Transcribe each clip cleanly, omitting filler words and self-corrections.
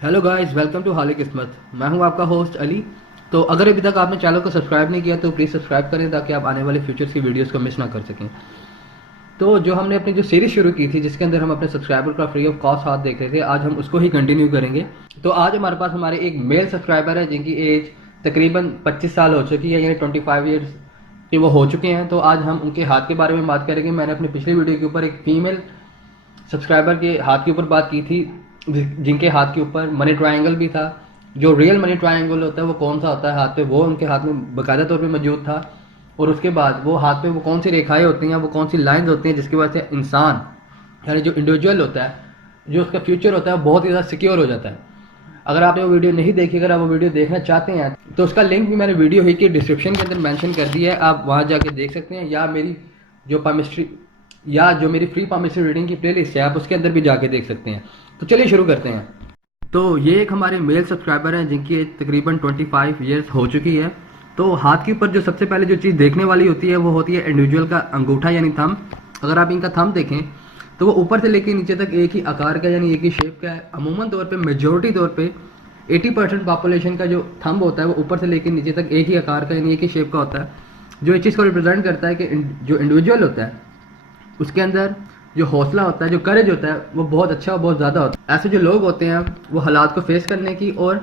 Hello guys, welcome to हाली किस्मत। मैं हूं आपका होस्ट अली। तो अगर अभी तक आपने चैनल को सब्सक्राइब नहीं किया तो प्लीज़ सब्सक्राइब करें ताकि आप आने वाले फ्यूचर्स की वीडियोस को मिस ना कर सकें। तो जो हमने अपनी जो सीरीज शुरू की थी जिसके अंदर हम अपने सब्सक्राइबर का फ्री ऑफ कॉस्ट हाथ देख रहे थे, आज हम उसको ही कंटिन्यू करेंगे। तो आज हमारे पास हमारे एक मेल सब्सक्राइबर है जिनकी एज तकरीबन 25 साल हो चुकी है, यानी 25 ईयर्स के वो हो चुके हैं। तो आज हम उनके हाथ के बारे में बात करेंगे। मैंने अपनी पिछली वीडियो के ऊपर एक फीमेल सब्सक्राइबर के हाथ के ऊपर बात की थी जिनके हाथ के ऊपर मनी ट्रायंगल भी था। जो रियल मनी ट्रायंगल होता है वो कौन सा होता है हाथ पे, वो उनके हाथ में बाकायदा तौर पे मौजूद था। और उसके बाद वो हाथ पे वो कौन सी रेखाएं होती हैं, वो कौन सी लाइंस होती हैं जिसकी वजह से इंसान यानी जो इंडिविजुअल होता है, जो उसका फ्यूचर होता है वो बहुत ही ज़्यादा सिक्योर हो जाता है। अगर आपने वो वीडियो नहीं देखी, अगर आप वो वीडियो देखना चाहते हैं तो उसका लिंक भी मैंने वीडियो ही की डिस्क्रिप्शन के अंदर मेंशन कर दिया है, आप वहाँ जाके देख सकते हैं। या मेरी जो पामिस्ट्री या जो मेरी फ्री पामिस्ट्री रीडिंग की प्लेलिस्ट है आप उसके अंदर भी जाके देख सकते हैं। तो चलिए शुरू करते हैं। तो ये एक हमारे मेल सब्सक्राइबर हैं जिनकी एज तकरीबन 25 ईयर्स हो चुकी है। तो हाथ के ऊपर जो सबसे पहले जो चीज़ देखने वाली होती है वो होती है इंडिविजुअल का अंगूठा यानी थंब। अगर आप इनका थंब देखें तो वो ऊपर से लेकर नीचे तक एक ही आकार का यानी एक ही शेप का है। अमूमन तौर पे मेजोरिटी तौर पे 80% पॉपुलेशन का जो थंब होता है वो ऊपर से लेकर नीचे तक एक ही आकार का यानी एक ही शेप का होता है, जो इस चीज़ को रिप्रेजेंट करता है कि जो इंडिविजुअल होता है उसके अंदर जो हौसला होता है, जो करेज होता है वो बहुत अच्छा और बहुत ज़्यादा होता है। ऐसे जो लोग होते हैं वो हालात को फेस करने की और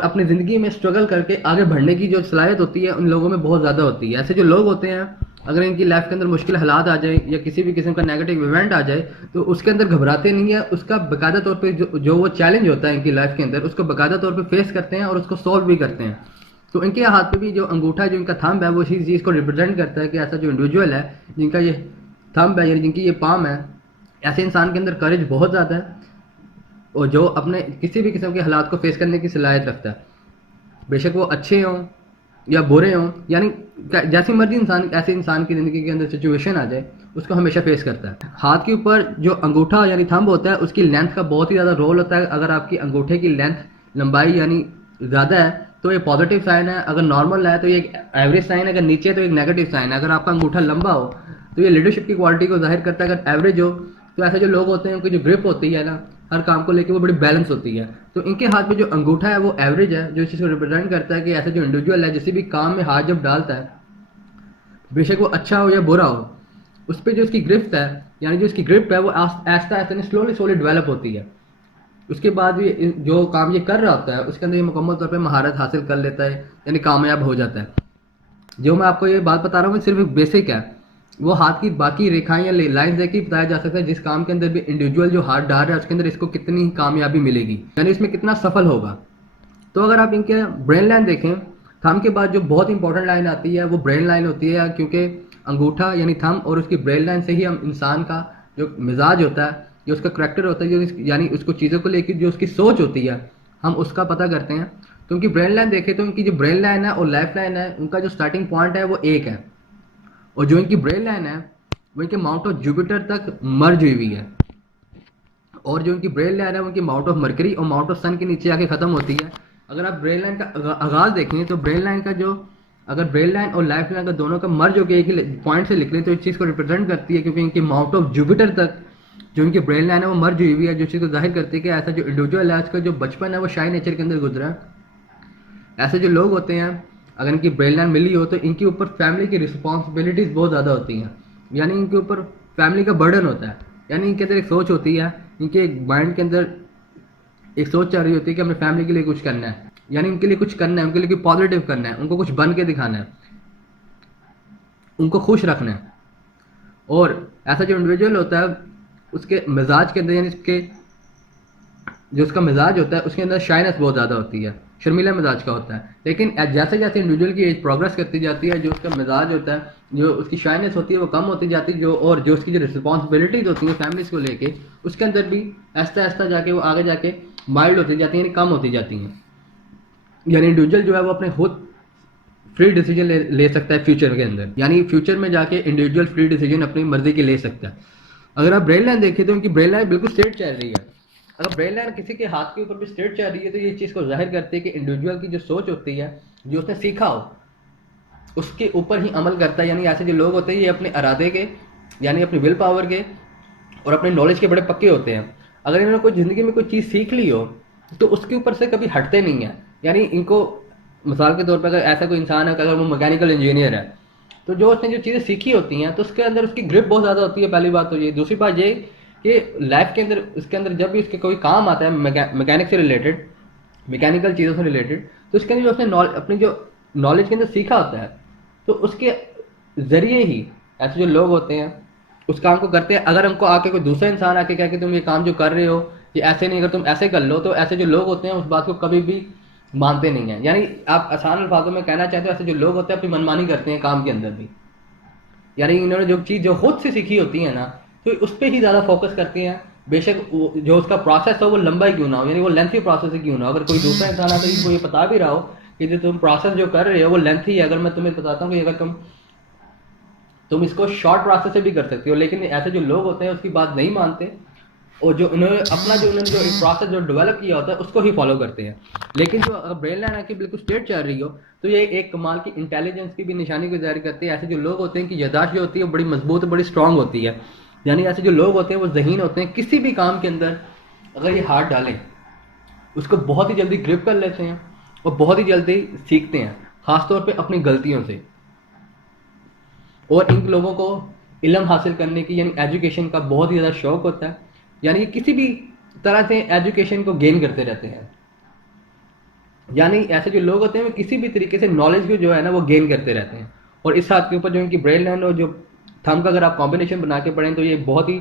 अपनी ज़िंदगी में स्ट्रगल करके आगे बढ़ने की जो सलाहियत होती है उन लोगों में बहुत ज़्यादा होती है। ऐसे जो लोग होते हैं अगर इनकी लाइफ के अंदर मुश्किल हालात आ जाए या किसी भी किस्म का नेगेटिव इवेंट आ जाए तो उसके अंदर घबराते नहीं है, उसका बाकायदा तौर पे जो वो चैलेंज होता है इनकी लाइफ के अंदर उसको बाकायदा तौर पे फेस करते हैं और उसको सॉल्व भी करते हैं। तो इनके हाथ पे भी जो अंगूठा है, जो इनका थंब है, वो इसी चीज़ को रिप्रेजेंट करता है कि ऐसा जो इंडिविजुअल है जिनका ये थंब है यानी जिनकी ये पाम है, ऐसे इंसान के अंदर करेज बहुत ज़्यादा है और जो अपने किसी भी किस्म के हालात को फेस करने की सलाहियत रखता है, बेशक वो अच्छे हों या बुरे हों। यानी जैसी मर्जी इंसान ऐसे इंसान की ज़िंदगी के अंदर सिचुएशन आ जाए उसको हमेशा फेस करता है। हाथ के ऊपर जो अंगूठा यानी थंब होता है उसकी लेंथ का बहुत ही ज़्यादा रोल होता है। अगर आपकी अंगूठे की लेंथ लंबाई यानी ज़्यादा है तो ये पॉजिटिव साइन है, अगर नॉर्मल है तो ये एक एवरेज साइन है, अगर नीचे तो एक नेगेटिव साइन है। अगर आपका अंगूठा लंबा हो तो ये लीडरशिप की क्वालिटी को जाहिर करता है, अगर एवरेज हो तो ऐसे जो लोग होते हैं उनकी जो ग्रिप होती है ना हर काम को लेकर वो बड़ी बैलेंस होती है। तो इनके हाथ में जो अंगूठा है वो एवरेज है, जो इस चीज़ को रिप्रेजेंट करता है कि ऐसा जो इंडिविजुअल है किसी भी काम में हाथ जब डालता है, बेशक वो अच्छा हो या बुरा हो, उस पर जो उसकी ग्रिप है यानी जो इसकी ग्रिप है वो Aahista Aahista slowly slowly develop होती है। उसके बाद भी जो काम ये कर रहा होता है उसके अंदर ये मुकम्मल तौर पर महारत हासिल कर लेता है यानी कामयाब हो जाता है। जो मैं आपको ये बात बता रहा हूँ सिर्फ एक बेसिक है, वो हाथ की बाकी रेखाएं या लाइंस देख के बताया जा सकता है जिस काम के अंदर भी इंडिविजुअल जो हाथ डाल रहा है उसके अंदर इसको कितनी कामयाबी मिलेगी, यानी इसमें कितना सफल होगा। तो अगर आप इनके ब्रेन लाइन देखें, थंब के बाद जो बहुत इंपॉर्टेंट लाइन आती है वो ब्रेन लाइन होती है, क्योंकि अंगूठा यानी थंब और उसकी ब्रेन लाइन से ही हम इंसान का जो मिजाज होता है, जो उसका करेक्टर होता है, जो यानी उसको चीज़ों को लेकर जो उसकी सोच होती है हम उसका पता करते हैं। तो उनकी ब्रेन लाइन देखें तो उनकी जो ब्रेन लाइन है और लाइफ लाइन है उनका जो स्टार्टिंग पॉइंट है वो एक है, और जो इनकी ब्रेन लाइन है वो इनके माउंट ऑफ जुपिटर तक मर्ज हुई हुई है, और जो इनकी ब्रेन लाइन है वो इनकी माउंट ऑफ मरकरी और माउंट ऑफ सन के नीचे आके ख़त्म होती है। अगर आप ब्रेन लाइन का आगाज़ देखें तो ब्रेन लाइन का जो अगर ब्रेन लाइन और लाइफ लाइन का दोनों का मर्ज होकर एक ही पॉइंट से लिख लें तो इस चीज़ को रिप्रेजेंट करती है, क्योंकि इनकी माउंट ऑफ जुपिटर तक जो इनकी ब्रेन लाइन है वो मर्ज हुई हुई है, जो चीज़ को जाहिर करती है कि ऐसा जो इंडिविजुअल है उसका जो बचपन है वो शाही नेचर के अंदर गुजरा है। ऐसे जो लोग होते हैं अगर इनकी ब्रेन लाइन मिली हो तो इनके ऊपर फैमिली की रिस्पॉन्सिबिलिटीज़ बहुत ज़्यादा होती हैं, यानी इनके ऊपर फैमिली का बर्डन होता है। यानी इनके अंदर एक सोच होती है, इनके एक माइंड के अंदर एक सोच चल रही होती है कि अपने फैमिली के लिए कुछ करना है, यानी उनके लिए कुछ करना है, उनके लिए कुछ पॉजिटिव करना है, उनको कुछ बन के दिखाना है, उनको खुश रखना है। और ऐसा जो इंडिविजुअल होता है उसके मिजाज के अंदर यानी उसके जो उसका मिजाज होता है उसके अंदर शाइनेस बहुत ज़्यादा होती है, शर्मीला मिजाज का होता है। लेकिन जैसे जैसे इंडिविजुअल की एज प्रोग्रेस करती जाती है जो उसका मिजाज होता है, जो उसकी शाइनेस होती है वो कम होती जाती है, जो उसकी जो रिस्पॉन्सिबिलिटीज होती हैं फैमिलीज को लेके उसके अंदर भी आहिस्ता आहिस्ता जाके वो आगे जाके माइल्ड होती जाती हैं यानी कम होती जाती हैं। यानी इंडिविजुअल जो है वो अपने खुद फ्री डिसीजन ले सकता है फ्यूचर के अंदर, यानी फ्यूचर में जाके इंडिविजुअल फ्री डिसीजन अपनी मर्जी के ले सकता है। अगर आप ब्रेन लाइन देखें तो उनकी ब्रेन लाइन बिल्कुल स्ट्रेट चल रही है। अगर ब्रेन लाइन किसी के हाथ के ऊपर भी स्ट्रेट चल रही है तो ये चीज़ को जाहिर करती है कि इंडिविजुअल की जो सोच होती है, जो उसने सीखा हो उसके ऊपर ही अमल करता है। यानी ऐसे जो लोग होते हैं ये अपने इरादे के यानी अपनी विल पावर के और अपने नॉलेज के बड़े पक्के होते हैं। अगर इन्होंने कोई ज़िंदगी में कोई चीज़ सीख ली हो तो उसके ऊपर से कभी हटते नहीं हैं। यानी इनको मिसाल के तौर पर अगर ऐसा कोई इंसान है कि अगर वो मैकेनिकल इंजीनियर है तो जो उसने जो चीज़ें सीखी होती हैं तो उसके अंदर उसकी ग्रिप बहुत ज़्यादा होती है। पहली बात तो ये, दूसरी बात ये कि लाइफ के अंदर उसके अंदर जब भी उसके कोई काम आता है मैकेनिक से रिलेटेड, मैकेनिकल चीज़ों से रिलेटेड, तो उसके अंदर जो उसने अपनी जो नॉलेज के अंदर सीखा होता है तो उसके ज़रिए ही ऐसे जो लोग होते हैं उस काम को करते हैं। अगर हमको आके कोई दूसरा इंसान आके कहे कि तुम ये काम जो कर रहे हो ये ऐसे नहीं, अगर तुम ऐसे कर लो, तो ऐसे जो लोग होते हैं उस बात को कभी भी मानते नहीं हैं। यानी आप आसान अल्फाजों में कहना चाहते हो ऐसे जो लोग होते हैं अपनी मनमानी करते हैं काम के अंदर भी। यानी इन्होंने जो चीज़ जो खुद से सीखी होती है ना तो उस पर ही ज़्यादा फोकस करते हैं, बेशक जो उसका प्रोसेस हो वो लंबा ही क्यों ना हो, यानी वो लेंथी प्रोसेस ही क्यों ना हो। अगर कोई दूसरा इंसान आता है वो ये बता भी रहा हो कि जो तुम प्रोसेस जो कर रहे हो वो लेंथी है, अगर मैं तुम्हें बताता हूँ कि अगर तुम इसको शॉर्ट प्रोसेस से भी कर सकते हो, लेकिन ऐसे जो लोग होते हैं उसकी बात नहीं मानते और जो उन्होंने जो एक प्रोसेस जो डेवलप किया होता है उसको ही फॉलो करते हैं। लेकिन जो अगर ब्रेन लाइन आके बिल्कुल स्ट्रेट चल रही हो तो ये एक कमाल की इंटेलिजेंस की भी निशानी को जाहिर करती है। ऐसे जो लोग होते हैं कि याददाश्त जो होती है बड़ी मजबूत और बड़ी स्ट्रांग होती है। यानी ऐसे जो लोग होते हैं वो ज़हीन होते हैं, किसी भी काम के अंदर अगर ये हाथ डालें उसको बहुत ही जल्दी ग्रिप कर लेते हैं और बहुत ही जल्दी सीखते हैं, ख़ासतौर पर अपनी गलतियों से। और इन लोगों को इल्म हासिल करने की यानी एजुकेशन का बहुत ही ज़्यादा शौक होता है। यानी कि किसी भी तरह से एजुकेशन को गेन करते रहते हैं। यानी ऐसे जो लोग होते हैं वो किसी भी तरीके से नॉलेज को जो है ना वो गेन करते रहते हैं। और इस हाथ के ऊपर जो इनकी ब्रेन लाइन और जो थंब का अगर आप कॉम्बिनेशन बना के पढ़ें तो ये बहुत ही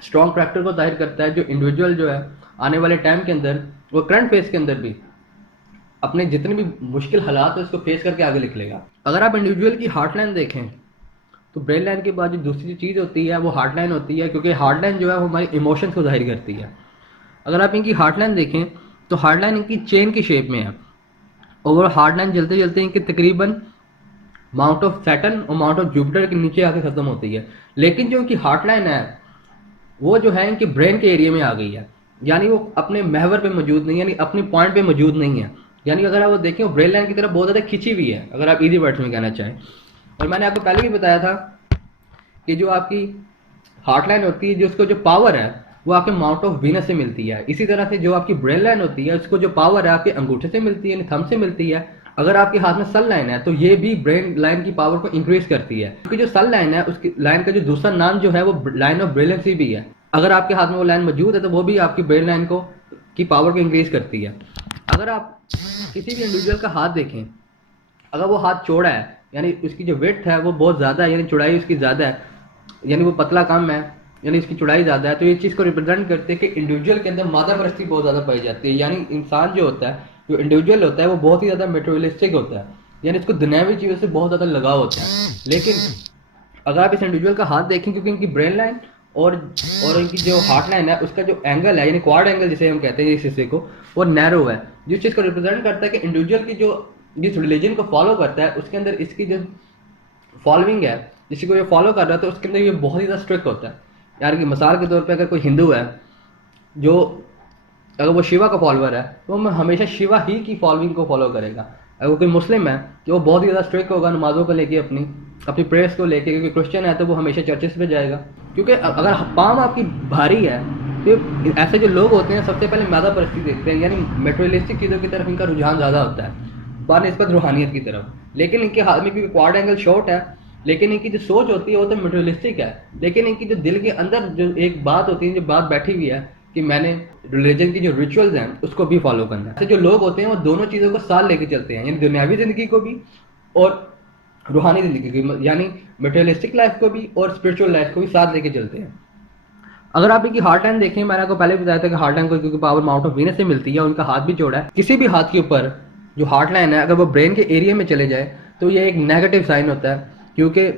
स्ट्रॉन्ग करैक्टर को जाहिर करता है। जो इंडिविजुअल जो है आने वाले टाइम के अंदर वो करंट फेस के अंदर भी अपने जितने भी मुश्किल हालात है उसको फेस करके आगे निकलेगा। अगर आप इंडिविजुअल की हार्ट लाइन देखें तो ब्रेन लाइन के बाद जो दूसरी चीज़ होती है वो हार्ट लाइन होती है, क्योंकि हार्ट लाइन जो है वो हमारी इमोशंस को जाहिर करती है। अगर आप इनकी हार्ट लाइन देखें तो हार्ट लाइन इनकी चेन की शेप में है और हार्ट लाइन चलते चलते इनके तकरीबन माउंट ऑफ सैटर्न और माउंट ऑफ जुपिटर के नीचे आके ख़त्म होती है। लेकिन जो इनकी हार्ट लाइन है वो जो है इनके ब्रेन के एरिया में आ गई है। यानी वो अपने महवर पे मौजूद नहीं है, यानी अपने पॉइंट पे मौजूद नहीं है। यानी अगर आप वो देखें वो ब्रेन लाइन की तरफ बहुत ज़्यादा खिंची हुई है, अगर आप इजी वर्ड्स में कहना चाहें। और मैंने आपको पहले भी बताया था कि जो आपकी हार्ट लाइन होती है जो उसको जो पावर है वो आपके माउंट ऑफ वीनस से मिलती है। इसी तरह से जो आपकी ब्रेन लाइन होती है उसको जो पावर है आपके अंगूठे से मिलती है, थंब से मिलती है। अगर आपके हाथ में सल लाइन है तो ये भी ब्रेन लाइन की पावर को इंक्रीज करती है, क्योंकि जो सल लाइन है उसकी लाइन का जो दूसरा नाम जो है वो लाइन ऑफ ब्रिलियंसी भी है। अगर आपके हाथ में वो लाइन मौजूद है तो वो भी आपकी ब्रेन लाइन को की पावर को इंक्रीज करती है। अगर आप किसी भी इंडिविजुअल का हाथ देखें, अगर वो हाथ चौड़ा है यानी उसकी जो वेट है वो बहुत ज़्यादा है, यानी चौड़ाई उसकी ज़्यादा है, यानी वो पतला कम है यानी इसकी चौड़ाई ज़्यादा है, तो ये चीज़ को रिप्रेजेंट करते हैं कि इंडिविजुअल के अंदर मादा परस्ती बहुत ज़्यादा पाई जाती है। यानी इंसान जो होता है, जो इंडिविजुअल होता है वो बहुत ही ज़्यादा मेटेरियलिस्टिक होता है, यानी इसको दुनियावी चीज़ों से बहुत ज़्यादा लगाव होता है। लेकिन अगर आप इस इंडिविजुअल का हाथ देखें, क्योंकि इनकी ब्रेन लाइन और इनकी जो हार्ट लाइन है उसका जो एंगल है यानी क्वाड एंगल जिसे हम कहते हैं इस हिस्से को, वो नैरो है, जिस चीज़ को रिप्रेजेंट करता है कि इंडिविजुअल की जो जिस रिलीजन को फॉलो करता है उसके अंदर इसकी जो फॉलोइंग है, जिसी को ये फॉलो कर रहा है तो उसके अंदर ये बहुत ही ज़्यादा स्ट्रिक्ट होता है। यार कि मिसाल के तौर पे अगर कोई हिंदू है जो अगर वो शिवा का फॉलोअर है तो वो हमेशा शिवा ही की फॉलोइंग को फॉलो करेगा। अगर कोई मुस्लिम है तो वो बहुत ही ज़्यादा स्ट्रिक्ट होगा नमाज़ों को लेके, अपनी प्रेयर्स को लेके, क्योंकि क्रिश्चियन है तो वो हमेशा चर्चेस पे जाएगा। क्योंकि अगर पाम आपकी भारी है तो ऐसे जो लोग होते हैं सबसे पहले मादा परस्ती देखते हैं, यानी मेटेरियलिस्टिक चीज़ों की तरफ इनका रुझान ज़्यादा होता है बानिस्बत रूहानियत की तरफ। लेकिन इनके हाथ में भी क्वाड एंगल शॉर्ट है, लेकिन इनकी जो सोच होती है वो तो मटेरियलिस्टिक है। लेकिन इनकी जो दिल के अंदर जो एक बात होती है, जो बात बैठी हुई है कि मैंने रिलीजन की जो रिचुअल्स हैं उसको भी फॉलो करना है। ऐसे जो लोग होते हैं वो दोनों चीज़ों को साथ लेके चलते हैं, यानी दुनियावी ज़िंदगी को भी और रूहानी ज़िंदगी को, यानी मटेरियलिस्टिक लाइफ को भी और स्पिरिचुअल लाइफ को भी साथ लेके चलते हैं। अगर आप इनकी हार्ट लाइन देखें, मैंने आपको पहले बताया था कि हार्ट लाइन को क्योंकि पावर माउंट ऑफ वीनस से मिलती है, उनका हाथ भी चौड़ा है। किसी भी हाथ के ऊपर जो हार्ट लाइन है अगर वो ब्रेन के एरिया में चले जाए तो ये एक नेगेटिव साइन होता है, क्योंकि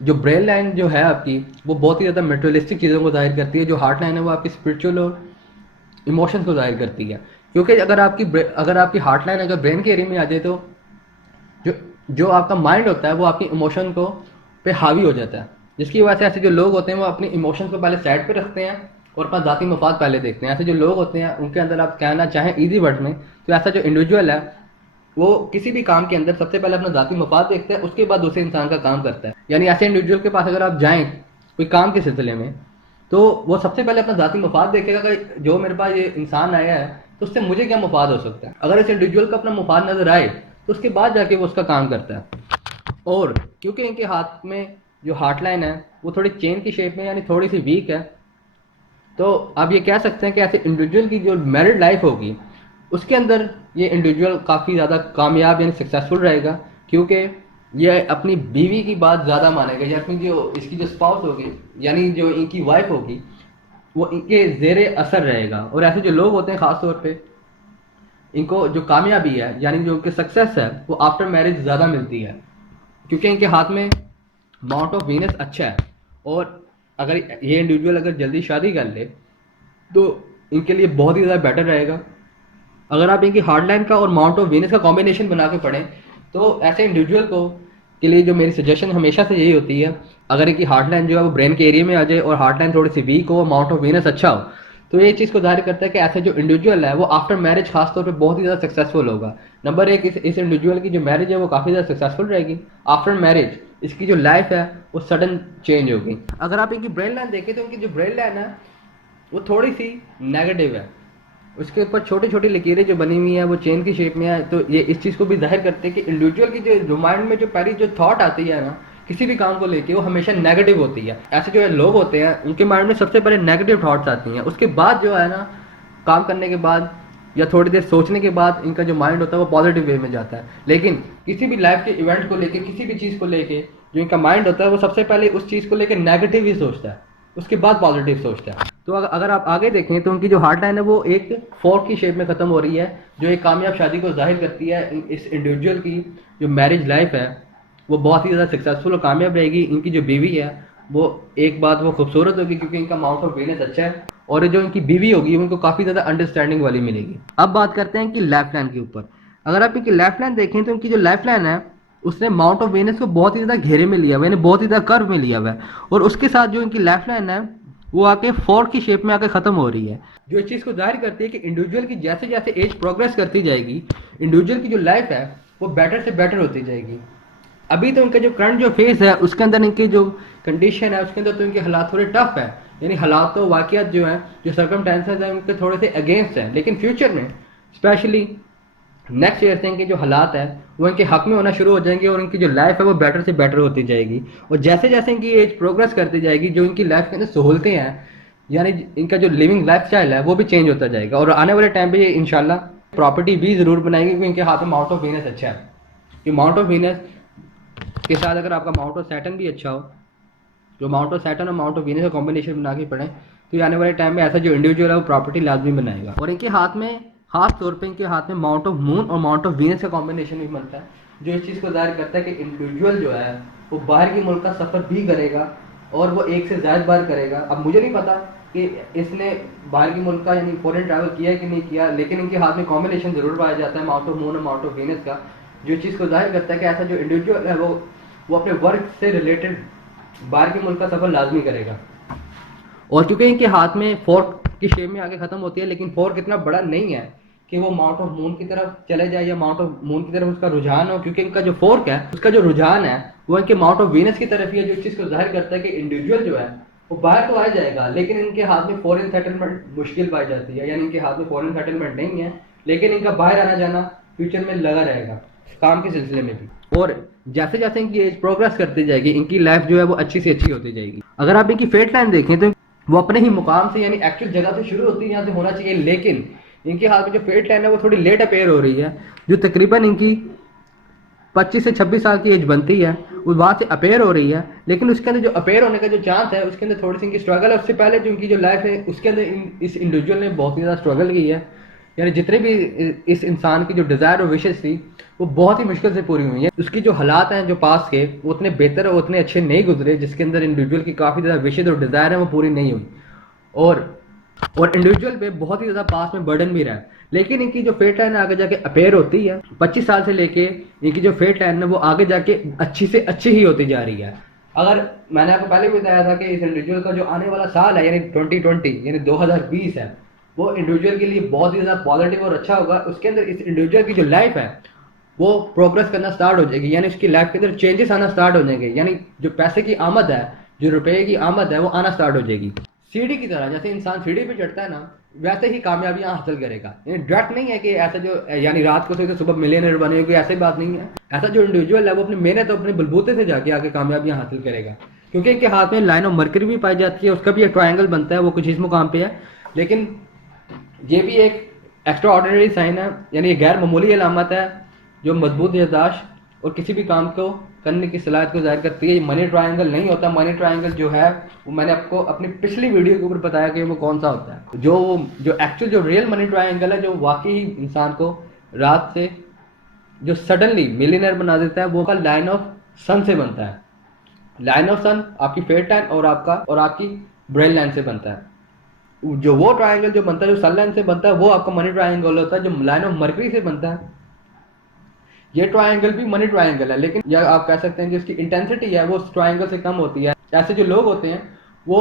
जो ब्रेन लाइन जो है आपकी वो बहुत ही ज़्यादा मेटेरियलिस्टिक चीज़ों को जाहिर करती है। जो हार्ट लाइन है वो आपकी स्पिरिचुअल और इमोशंस को जाहिर करती है। क्योंकि अगर आपकी हार्ट लाइन अगर ब्रेन के एरिया में आ जाए तो जो आपका माइंड होता है वो आपकी इमोशन को पे हावी हो जाता है, जिसकी वजह से ऐसे जो लोग होते हैं वो अपनी इमोशंस को पहले साइड पे रखते हैं और अपना ज़ाती मफाद पहले देखते हैं। ऐसे जो लोग होते हैं उनके अंदर आप कहना चाहें ईजी वर्ड में तो ऐसा जो इंडिविजुअल है वो किसी भी काम के अंदर सबसे पहले अपना ज़ाती मफाद देखता है, उसके बाद दूसरे इंसान का काम करता है। यानी ऐसे इंडिविजुअल के पास अगर आप जाएँ कोई काम के सिलसिले में तो वो सबसे पहले अपना ज़ाती मफाद देखेगा कि जो मेरे पास ये इंसान आया है तो उससे मुझे क्या मुफाद हो सकता है। अगर इस इंडिविजुअल को अपना मुफाद नज़र आए तो उसके बाद जाके वो उसका काम करता है। और क्योंकि इनके हाथ में जो हार्टलाइन है वो थोड़ी चेन की शेप में यानी थोड़ी सी वीक है, तो आप ये कह सकते हैं कि ऐसे इंडिविजुअल की जो मैरिड लाइफ होगी उसके अंदर ये इंडिविजुअल काफ़ी ज़्यादा कामयाब यानी सक्सेसफुल रहेगा, क्योंकि ये अपनी बीवी की बात ज़्यादा मानेगा या अपनी जो इसकी जो स्पाउस होगी यानी जो इनकी वाइफ होगी वो इनके जेरे असर रहेगा। और ऐसे जो लोग होते हैं ख़ास तौर पे इनको जो कामयाबी है यानी जो उनके सक्सेस है वो आफ्टर मैरिज ज़्यादा मिलती है, क्योंकि इनके हाथ में माउंट ऑफ वीनस अच्छा है। और अगर ये इंडिविजुअल अगर जल्दी शादी कर ले तो इनके लिए बहुत ही ज़्यादा बेटर रहेगा। अगर आप इनकी हार्डलाइन का और माउंट ऑफ वीनस का कॉम्बिनेशन बना के पढ़ें तो ऐसे इंडिविजुअल को के लिए जो मेरी सजेशन हमेशा से यही होती है, अगर इनकी हार्डलाइन जो है वो ब्रेन के एरिया में आ जाए और हार्डलाइन थोड़ी सी वीक हो, माउंट ऑफ वीनस अच्छा हो, तो ये चीज़ को जाहिर करता है कि ऐसे जो इंडिविजुअल है वो आफ्टर मैरिज खासतौर पे बहुत ही ज़्यादा सक्सेसफुल होगा। नंबर एक, इस इंडिविजुअल की जो मैरिज है वो काफ़ी ज़्यादा सक्सेसफुल रहेगी। आफ्टर मैरिज इसकी जो लाइफ है वो सडन चेंज होगी। अगर आप इनकी ब्रेन लाइन देखें तो इनकी जो ब्रेन लाइन है वो थोड़ी सी नेगेटिव है, उसके ऊपर छोटी छोटी लकीरें जो बनी हुई है वो चेन की शेप में है। तो ये इस चीज़ को भी जाहिर करते हैं कि इंडिविजुअल की जो माइंड में जो पहली जो थॉट आती है ना किसी भी काम को लेके वो हमेशा नेगेटिव होती है। ऐसे जो है लोग होते हैं उनके माइंड में सबसे पहले नेगेटिव थॉट्स आती हैं, उसके बाद जो है ना काम करने के बाद या थोड़ी देर सोचने के बाद इनका जो माइंड होता है वो पॉजिटिव वे में जाता है। लेकिन किसी भी लाइफ के इवेंट को लेके किसी भी चीज़ को लेके जो इनका माइंड होता है वो सबसे पहले उस चीज़ को लेकर नेगेटिव ही सोचता है, उसके बाद पॉजिटिव सोचता है। तो अगर आप आगे देखें तो उनकी जो हार्ट लाइन है वो एक फोर्क की शेप में ख़त्म हो रही है, जो एक कामयाब शादी को जाहिर करती है। इस इंडिविजुअल की जो मैरिज लाइफ है वो बहुत ही ज़्यादा सक्सेसफुल और कामयाब रहेगी। इनकी जो बीवी है वो एक बात वो खूबसूरत होगी क्योंकि इनका माउंट ऑफ वीनस अच्छा है, और जो इनकी बीवी होगी उनको काफ़ी ज़्यादा अंडरस्टैंडिंग वाली मिलेगी। अब बात करते हैं कि लेफ्ट लाइन के ऊपर। अगर आप इनकी लेफ्ट लाइन देखें तो इनकी जो लेफ्ट लाइन है उसने माउंट ऑफ वीनस को बहुत ही ज़्यादा घेरे में लिया हुआ है, यानी बहुत ही ज़्यादा कर्व में लिया हुआ है, और उसके साथ जो इनकी लेफ्ट लाइन है वो आके फोर्क की शेप में आके ख़त्म हो रही है, जो इस चीज़ को जाहिर करती है कि इंडिविजुअल की जैसे जैसे एज प्रोग्रेस करती जाएगी इंडिविजुअल की जो लाइफ है वो बेटर से बेटर होती जाएगी। अभी तो इनका जो करंट जो फेस है उसके अंदर इनकी जो कंडीशन है उसके अंदर तो इनके हालात थोड़े टफ है, यानी हालात तो वाक़ियात जो हैं जो सर्कमस्टेंसेस हैं उनके थोड़े से अगेंस्ट हैं। लेकिन फ्यूचर में स्पेशली नेक्स्ट ईयर से इनके जो हालात हैं वो इनके हक में होना शुरू हो जाएंगे और इनकी जो लाइफ है वो बेटर से बेटर होती जाएगी। और जैसे जैसे इनकी एज प्रोग्रेस करती जाएगी जो इनकी लाइफ के अंदर सहूलतें हैं यानी इनका जो लिविंग लाइफ स्टाइल है वो भी चेंज होता जाएगा। और आने वाले टाइम पे ये इंशाल्लाह प्रॉपर्टी भी ज़रूर बनाएंगे क्योंकि इनके हाथ में माउंट ऑफ वीनस अच्छा है। कि माउंट ऑफ वीनस के साथ अगर आपका माउंट ऑफ सैटर्न भी अच्छा हो, जो माउंट ऑफ सैटर्न और माउंट ऑफ वीनस का कॉम्बिनेशन बना के पढ़ें तो ये आने वाले टाइम में ऐसा जो इंडिविजुअल है वो प्रॉपर्टी लाजमी बनाएगा। और इनके हाथ में खास तौर पे इनके हाथ में माउंट ऑफ मून और माउंट ऑफ वीनस का कॉम्बिनेशन भी बनता है, जो इस चीज़ को जाहिर करता है कि इंडिविजुअल जो है वो बाहर के मुल्क का सफ़र भी करेगा और वो एक से ज़्यादा बार करेगा। अब मुझे नहीं पता कि इसने बाहर के मुल्क का यानी फॉरेन ट्रैवल किया है कि नहीं किया, लेकिन इनके हाथ में कॉम्बिनेशन ज़रूर पाया जाता है माउंट ऑफ मून और माउंट ऑफ वीनस का, जो चीज़ को जाहिर करता है कि ऐसा जो इंडिविजुअल है वो अपने वर्क से रिलेटेड बाहर के मुल्क का सफ़र लाजमी करेगा। और क्योंकि इनके हाथ में फोर्क की शेप में आगे ख़त्म होती है, लेकिन फोर्क इतना बड़ा नहीं है कि वो माउंट ऑफ मून की तरफ चले जाए या माउंट ऑफ मून की तरफ उसका रुझान हो, क्योंकि इनका जो फोर्क है उसका जो रुझान है वो इनके माउंट ऑफ वीनस की तरफ ही है, जो चीज़ को जाहिर करता है कि इंडिविजुअल जो है वो बाहर तो आ जाएगा लेकिन इनके हाथ में फॉरेन सेटलमेंट मुश्किल पाई जाती है, यानी इनके हाथ में फॉरेन सेटलमेंट नहीं है लेकिन इनका बाहर आना जाना फ्यूचर में लगा रहेगा काम के सिलसिले में भी। और जैसे जैसे इनकी एज प्रोग्रेस करती जाएगी इनकी लाइफ जो है वो अच्छी से अच्छी होती जाएगी। अगर आप इनकी फेट लाइन देखें तो वो अपने ही मुकाम से यानी एक्चुअल जगह से शुरू होती है, यहाँ से होना चाहिए, लेकिन इनके हाथ में जो फेट लाइन है वो थोड़ी लेट अपेयर हो रही है, जो तकरीबन इनकी 25 से 26 साल की एज बनती है वो वहाँ से अपेयर हो रही है। लेकिन उसके अंदर जो अपेयर होने का जो चांस है उसके अंदर थोड़ी सी इनकी स्ट्रगल है। उससे पहले जो इनकी जो लाइफ है उसके अंदर इस इंडिविजुअल ने बहुत ही ज़्यादा स्ट्रगल की है, यानी जितने भी इस इंसान की जो डिज़ायर और विशेष थी वो बहुत ही मुश्किल से पूरी हुई है। उसकी जो हालात हैं जो पास के वो उतने बेहतर और उतने अच्छे नहीं गुजरे जिसके अंदर इंडिविजुअल की काफ़ी ज़्यादा विशेष और डिज़ायर है वो पूरी नहीं हुई, और इंडिविजुअल पे बहुत ही ज़्यादा पास में बर्डन भी रहा है। लेकिन इनकी जो फेट लाइन आगे जाके अपेयर होती है 25 साल से लेके इनकी जो फेट लाइन है वो आगे जाके अच्छी से अच्छी ही होती जा रही है। अगर मैंने आपको पहले भी बताया था कि इस इंडिविजुअल का जो आने वाला साल है यानी 2020 यानी 2020 है वो इंडिविजुअल के लिए बहुत ही ज़्यादा पॉजिटिव और अच्छा होगा। उसके अंदर इस इंडिविजुअल की जो लाइफ है वो प्रोग्रेस करना स्टार्ट हो जाएगी, यानी उसकी लाइफ के अंदर चेंजेस आना स्टार्ट हो जाएंगे, यानी जो पैसे की आमद है जो रुपये की आमद है वो आना स्टार्ट हो जाएगी। सीढ़ी की तरह, जैसे इंसान सीढ़ी पे चढ़ता है ना, वैसे ही कामयाबियां हासिल करेगा। यानी डायरेक्ट नहीं है कि ऐसा जो यानी रात को सोए तो सुबह मिलियनर बने, कोई ऐसी बात नहीं है। ऐसा जो इंडिविजुअल है वो अपनी मेहनत और अपने बलबूते से जाके आके कामयाबियां हासिल करेगा। क्योंकि इनके हाथ में लाइन ऑफ मरकरी भी पाई जाती है, उसका भी एक ट्रायंगल बनता है, वो कुछ इस मुकाम पे है। लेकिन ये भी एक एक्स्ट्रा ऑर्डिनरी साइन है, यानी ये गैर मामूली अलामत है जो मजबूत याददाश्त और किसी भी काम को करने की सलाहियत को जाहिर करती है। ये मनी ट्रायंगल नहीं होता। मनी ट्रायंगल जो है वो मैंने आपको अपनी पिछली वीडियो के ऊपर बताया कि वो कौन सा होता है। जो एक्चुअल जो रियल मनी ट्रायंगल है, जो वाकई इंसान को रात से जो सडनली मिलियनर बना देता है, वो का लाइन ऑफ सन से बनता है। लाइन ऑफ सन आपकी फेट लाइन और आपकी ब्रेन लाइन से बनता है। जो वो ट्रायंगल जो बनता है, जो सन लाइन से बनता है, वो आपका मनी ट्रायंगल होता है। जो लाइन ऑफ मरकरी से बनता है, ये ट्रायंगल भी मनी ट्रायंगल है, लेकिन या आप कह सकते हैं कि उसकी इंटेंसिटी है वो उस ट्रायंगल से कम होती है। ऐसे जो लोग होते हैं वो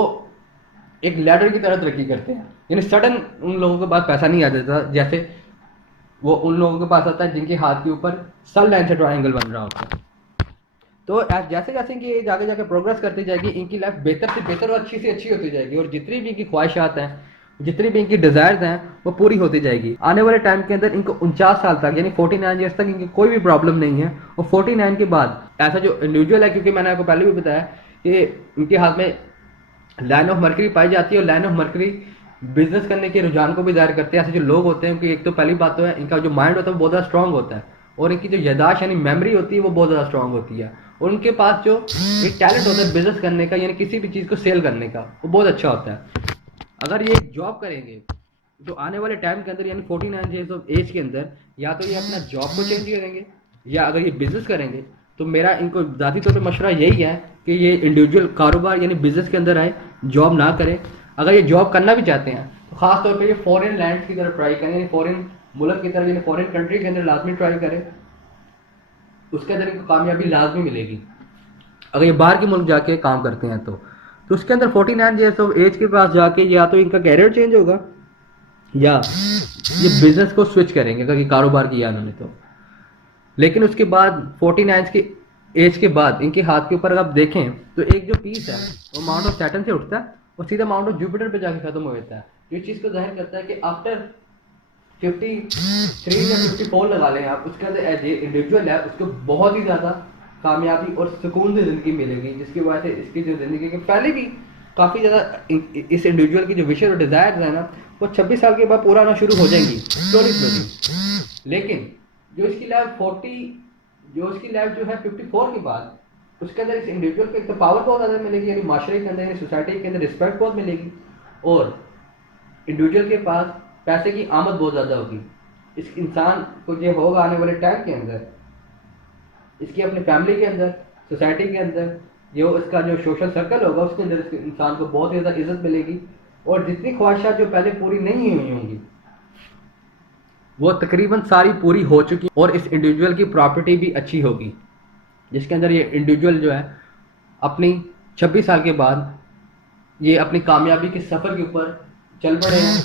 एक लैडर की तरह तरक्की करते हैं, यानी सडन उन लोगों के पास पैसा नहीं आ जाता, जैसे वो उन लोगों के पास आता है जिनके हाथ के ऊपर सन लाइन से ट्रायंगल बन रहा होता है। तो जैसे जैसे कि ये आगे जाके प्रोग्रेस करती जाएगी, इनकी लाइफ बेहतर से बेहतर और अच्छी से अच्छी होती जाएगी, और जितनी भी इनकी ख्वाहिशात हैं, जितनी भी इनकी डिजायर्स हैं, वो पूरी होती जाएगी। आने वाले टाइम के अंदर इनको 49 साल तक यानी 49 ईयर्स तक इनकी कोई भी प्रॉब्लम नहीं है। और 49 के बाद ऐसा जो इंडिविजुअल है, क्योंकि मैंने आपको पहले भी बताया कि इनके हाथ में लाइन ऑफ मरकरी पाई जाती है, और लाइन ऑफ मरकरी बिजनेस करने के रुझान को भी जाहिर करते हैं। ऐसे जो लोग होते हैं कि एक तो पहली बात तो है इनका जो माइंड होता है वो बहुत ज़्यादा स्ट्रांग होता है, और इनकी जो यादाश्त यानी मेमोरी होती है वो बहुत ज़्यादा स्ट्रांग होती है, और उनके पास जो एक टैलेंट होता है बिजनेस करने का, यानी किसी भी चीज़ को सेल करने का, वो बहुत अच्छा होता है। अगर ये जॉब करेंगे तो आने वाले टाइम के अंदर यानी 49 ईयर्स ऑफ एज के अंदर या तो ये अपना जॉब को चेंज करेंगे, या अगर ये बिजनेस करेंगे तो मेरा इनको ज़ाती तौर पे मशवरा यही है कि ये इंडिविजुअल कारोबार यानी बिजनेस के अंदर आए, जॉब ना करें। अगर ये जॉब करना भी चाहते हैं तो खास तौर पे ये फॉरेन लैंड की तरफ ट्राई करें, यानी फॉरेन मुल्क की तरफ, यानी फॉरेन कंट्री के अंदर लाजमी ट्राई करें। उसके अंदर इनको कामयाबी लाजमी मिलेगी अगर ये बाहर के मुल्क जाके काम करते हैं तो उसके अंदर 49 ईयर्स ऑफ एज के पास जाके या तो इनका कैरियर चेंज होगा, या ये बिजनेस को स्विच करेंगे अगर ये कारोबार किया उन्होंने तो। लेकिन उसके बाद 49 की एज के बाद इनके हाथ के ऊपर अगर आप देखें तो एक जो पीस है वो माउंट ऑफ सैटर्न से उठता है और सीधा माउंट ऑफ जुपिटर पे जाके खत्म हो जाता है। ये चीज़ को जाहिर करता है कि आफ्टर 53 या 54 लगा लें आप, उसके अंदर एज ए इंडिविजुअल है उसको बहुत ही ज़्यादा कामयाबी और सुकून से ज़िंदगी मिलेगी, जिसकी वजह से इसकी जो ज़िंदगी के पहले भी काफ़ी ज़्यादा इस इंडिविजुअल की जो विशेष और डिज़ायर्स है ना, वो 26 साल के बाद पूरा आना शुरू हो जाएंगी स्लोली। लेकिन जो इसकी लाइफ जो है 54 के बाद, उसके अंदर इस इंडिविजुअल को एक तो पावर बहुत ज़्यादा मिलेगी, यानी माशरे के अंदर यानी सोसाइटी के अंदर रिस्पेक्ट बहुत मिलेगी, और इंडिविजुअल के पास पैसे की आमद बहुत ज़्यादा होगी। इस इंसान को ये होगा आने वाले टाइम के अंदर, इसकी अपनी फैमिली के अंदर, सोसाइटी के अंदर, जो इसका जो सोशल सर्कल होगा उसके अंदर इसके इंसान को बहुत ज़्यादा इज्जत मिलेगी, और जितनी ख्वाहिशात जो पहले पूरी नहीं हुई होंगी वो तकरीबन सारी पूरी हो चुकी, और इस इंडिविजुअल की प्रॉपर्टी भी अच्छी होगी, जिसके अंदर ये इंडिविजुअल जो है अपनी 26 साल के बाद ये अपनी कामयाबी के सफ़र के ऊपर चल पड़े हैं।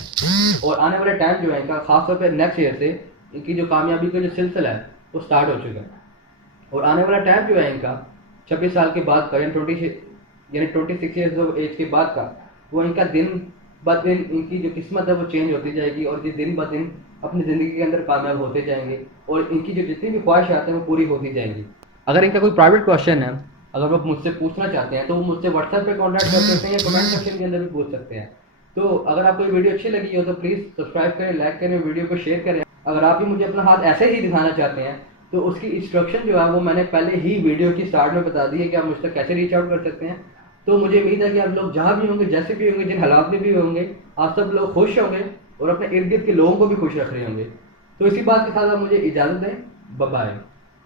और आने वाले टाइम जो है इनका खासतौर पर नेक्स्ट ईयर से इनकी जो कामयाबी का जो सिलसिला है वो स्टार्ट हो चुका है, और आने वाला टाइम जो है इनका 26 साल के बाद का यानी 26 ईयर्स ऑफ एज के बाद का, वो इनका दिन ब दिन इनकी जो किस्मत है वो चेंज होती जाएगी, और ये दिन ब दिन अपनी ज़िंदगी के अंदर कामयाब होते जाएंगे, और इनकी जो जितनी भी ख्वाहिश आते हैं वो पूरी होती जाएंगी। अगर इनका कोई प्राइवेट क्वेश्चन है, अगर वो मुझसे पूछना चाहते हैं तो वो मुझसे व्हाट्सएप पे कॉन्टैक्ट कर सकते हैं, या कमेंट सेक्शन के अंदर भी पूछ सकते हैं। तो अगर आपको ये वीडियो अच्छी लगी हो तो प्लीज़ सब्सक्राइब करें, लाइक करें, वीडियो को शेयर करें। अगर आप भी मुझे अपना हाथ ऐसे ही दिखाना चाहते हैं तो उसकी इंस्ट्रक्शन जो है वो मैंने पहले ही वीडियो की स्टार्ट में बता दी है कि आप मुझ तक कैसे रीच आउट कर सकते हैं। तो मुझे उम्मीद है कि आप लोग जहाँ भी होंगे, जैसे भी होंगे, जिन हालात में भी होंगे, आप सब लोग खुश होंगे और अपने इर्द गिर्द के लोगों को भी खुश रख रहे होंगे। तो इसी बात के साथ आप मुझे इजाज़त दें। Bye bye.